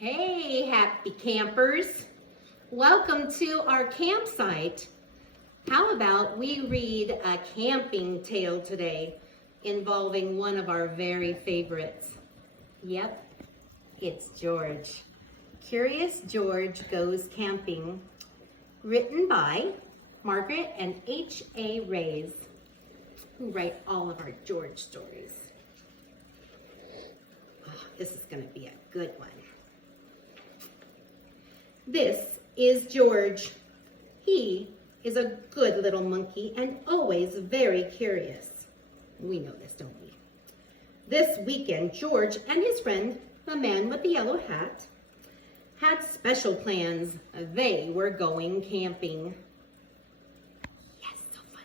Hey, happy campers. Welcome to our campsite. How about we read a camping tale today involving one of our very favorites. Yep, it's George. Curious George Goes Camping, written by Margaret and H.A. Rays, who write all of our George stories. Oh, this is going to be a good one. This is George. He is a good little monkey and always very curious. We know this, don't we? This weekend, George and his friend, the man with the yellow hat, had special plans. They were going camping. Yes, so fun.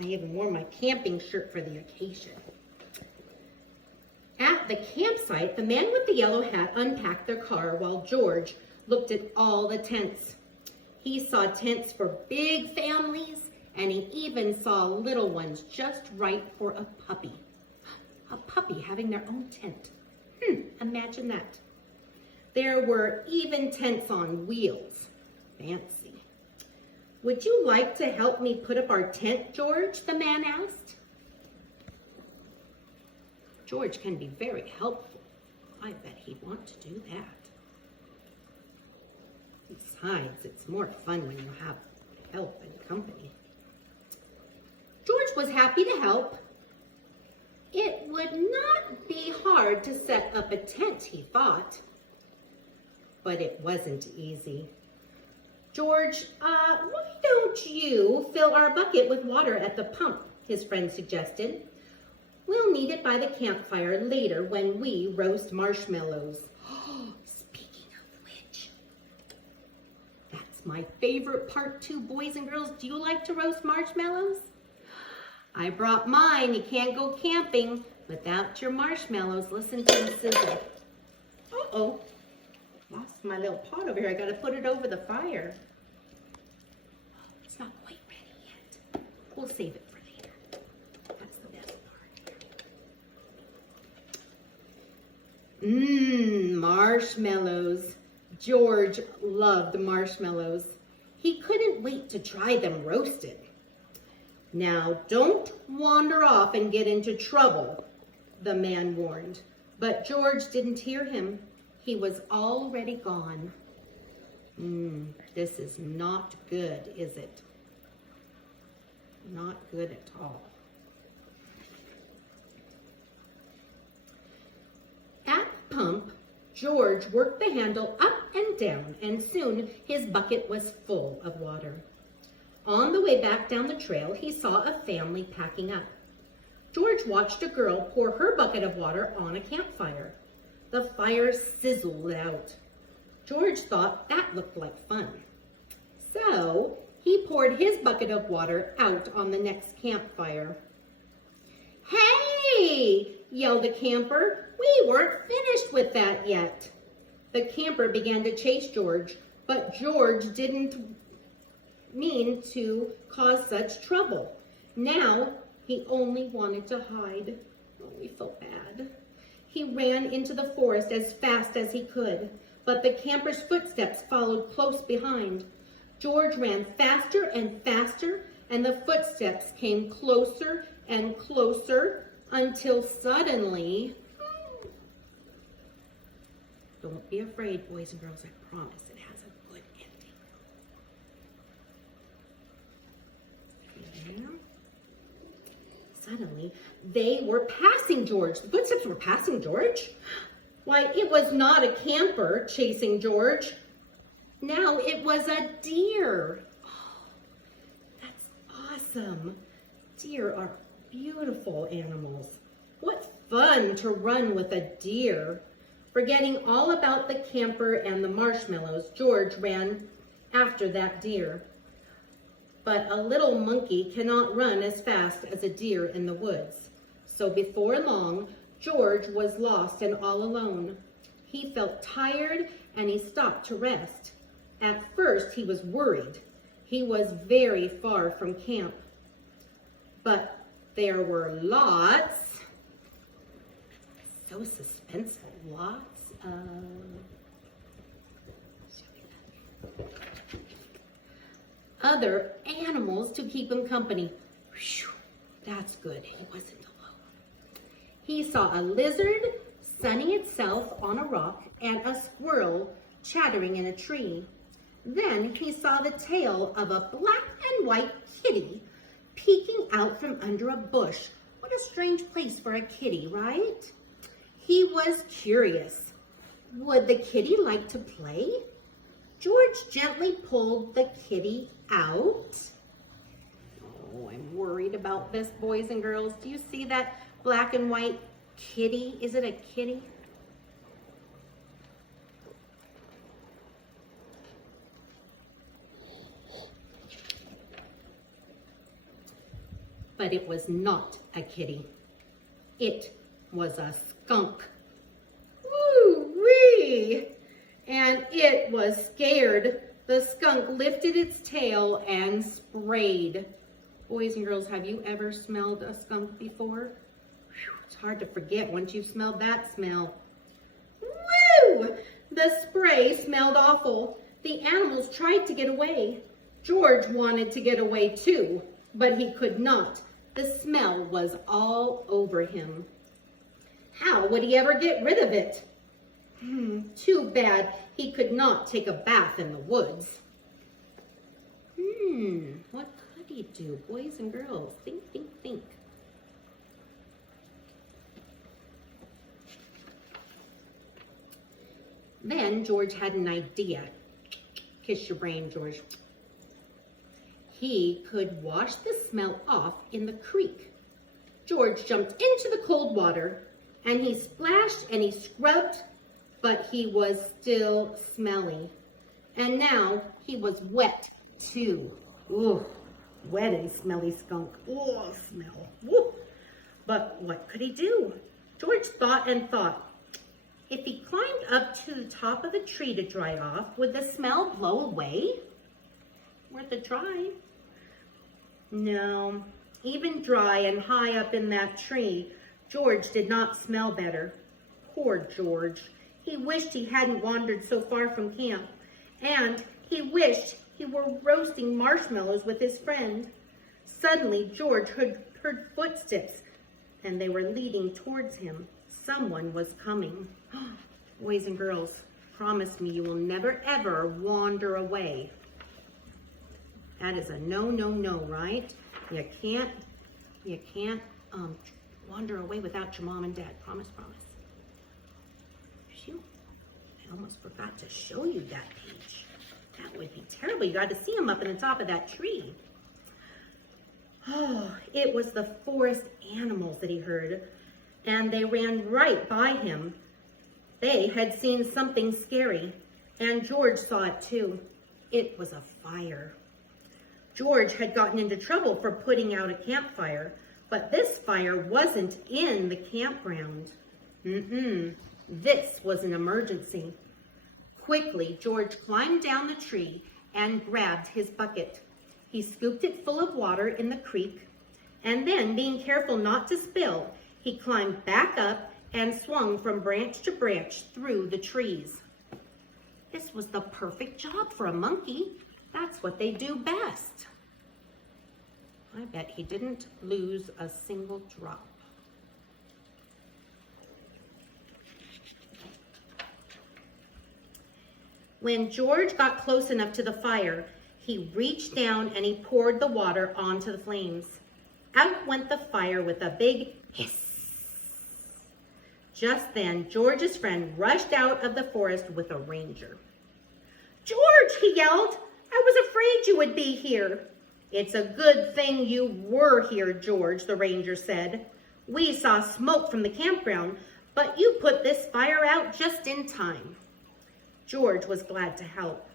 I even wore my camping shirt for the occasion. At the campsite, the man with the yellow hat unpacked their car while George looked at all the tents. He saw tents for big families, and he even saw little ones just right for a puppy. A puppy having their own tent. Imagine that. There were even tents on wheels. Fancy. "Would you like to help me put up our tent, George?" the man asked. George can be very helpful. I bet he'd want to do that. Besides, it's more fun when you have help and company. George was happy to help. It would not be hard to set up a tent, he thought. But it wasn't easy. "George, why don't you fill our bucket with water at the pump?" his friend suggested. "We'll need it by the campfire later when we roast marshmallows." Speaking of which, that's my favorite part too, boys and girls. Do you like to roast marshmallows? I brought mine. You can't go camping without your marshmallows. Listen to the sizzle. Uh-oh, lost my little pot over here. I gotta put it over the fire. It's not quite ready yet. We'll save it for later. That's the best part. Marshmallows. George loved marshmallows. He couldn't wait to try them roasted. "Now, don't wander off and get into trouble," the man warned. But George didn't hear him. He was already gone. This is not good, is it? Not good at all. At the pump, George worked the handle up and down, and soon his bucket was full of water. On the way back down the trail, he saw a family packing up. George watched a girl pour her bucket of water on a campfire. The fire sizzled out. George thought that looked like fun. So he poured his bucket of water out on the next campfire. "Hey!" yelled a camper. "We weren't finished with that yet." The camper began to chase George, but George didn't mean to cause such trouble. Now he only wanted to hide. Oh, he felt bad. He ran into the forest as fast as he could, but the camper's footsteps followed close behind. George ran faster and faster, and the footsteps came closer and closer until suddenly... Don't be afraid, boys and girls, I promise it has a good ending. Suddenly, they were passing George. The footsteps were passing George. Why, it was not a camper chasing George. Now it was a deer. Oh, that's awesome. Deer are beautiful animals. What fun to run with a deer. Forgetting all about the camper and the marshmallows, George ran after that deer. But a little monkey cannot run as fast as a deer in the woods. So before long, George was lost and all alone. He felt tired and he stopped to rest. At first, he was worried. He was very far from camp. But there were lots so suspenseful. Lots of other animals to keep him company. Whew, that's good. He wasn't alone. He saw a lizard sunning itself on a rock and a squirrel chattering in a tree. Then he saw the tail of a black and white kitty peeking out from under a bush. What a strange place for a kitty, right? He was curious. Would the kitty like to play? George gently pulled the kitty out. Oh, I'm worried about this, boys and girls. Do you see that black and white kitty? Is it a kitty? But it was not a kitty. It was a skunk. Woo-wee! And it was scared. The skunk lifted its tail and sprayed. Boys and girls, have you ever smelled a skunk before? Whew, it's hard to forget once you've smelled that smell. Woo! The spray smelled awful. The animals tried to get away. George wanted to get away too, but he could not. The smell was all over him. How would he ever get rid of it? Too bad he could not take a bath in the woods. What could he do? Boys and girls, think, think, think. Then George had an idea. Kiss your brain, George. He could wash the smell off in the creek. George jumped into the cold water and he splashed and he scrubbed, but he was still smelly. And now he was wet too. Ooh, wet and smelly skunk. Oh, smell. Ooh. But what could he do? George thought and thought. If he climbed up to the top of the tree to dry off, would the smell blow away? Worth a try. No, even dry and high up in that tree, George did not smell better. Poor George. He wished he hadn't wandered so far from camp, and he wished he were roasting marshmallows with his friend. Suddenly, George heard footsteps, and they were leading towards him. Someone was coming. Boys and girls, promise me you will never, ever wander away. That is a no, no, no, right? You can't wander away without your mom and dad. Promise, promise. Phew, I almost forgot to show you that page. That would be terrible. You got to see him up in the top of that tree. Oh, it was the forest animals that he heard, and they ran right by him. They had seen something scary, and George saw it too. It was a fire. George had gotten into trouble for putting out a campfire, but this fire wasn't in the campground. This was an emergency. Quickly, George climbed down the tree and grabbed his bucket. He scooped it full of water in the creek, and then, being careful not to spill, he climbed back up and swung from branch to branch through the trees. This was the perfect job for a monkey. That's what they do best. I bet he didn't lose a single drop. When George got close enough to the fire, he reached down and he poured the water onto the flames. Out went the fire with a big hiss. Just then, George's friend rushed out of the forest with a ranger. "George," he yelled, "I was afraid you would be here." "It's a good thing you were here, George," the ranger said. "We saw smoke from the campground, but you put this fire out just in time." George was glad to help,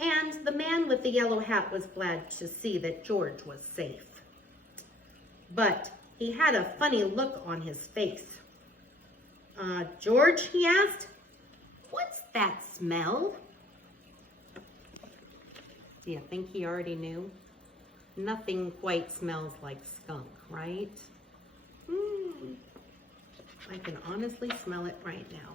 and the man with the yellow hat was glad to see that George was safe. But he had a funny look on his face. "George," he asked, "what's that smell?" Do you think he already knew? Nothing quite smells like skunk, right? I can honestly smell it right now.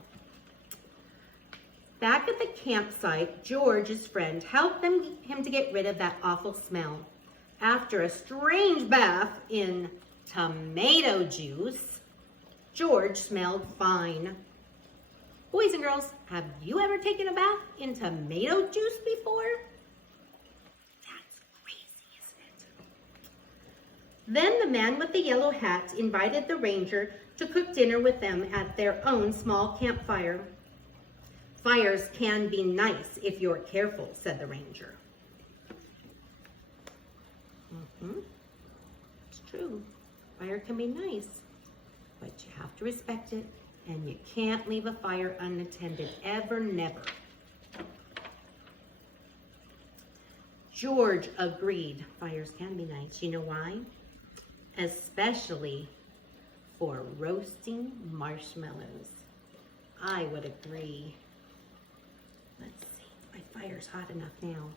Back at the campsite, George's friend helped him to get rid of that awful smell. After a strange bath in tomato juice, George smelled fine. Boys and girls, have you ever taken a bath in tomato juice before? That's crazy, isn't it? Then the man with the yellow hat invited the ranger to cook dinner with them at their own small campfire. Fires can be nice if you're careful, said the ranger. It's true. Fire can be nice, but you have to respect it, and you can't leave a fire unattended, ever, never. George agreed. Fires can be nice. You know why? Especially for roasting marshmallows. I would agree. Let's see, my fire's hot enough now.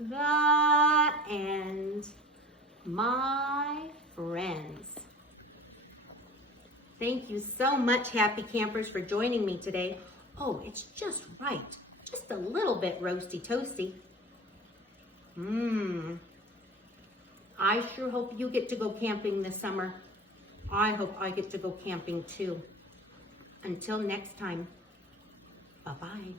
The end. My friends. Thank you so much, happy campers, for joining me today. Oh, it's just right. Just a little bit roasty toasty. I sure hope you get to go camping this summer. I hope I get to go camping too. Until next time, bye-bye.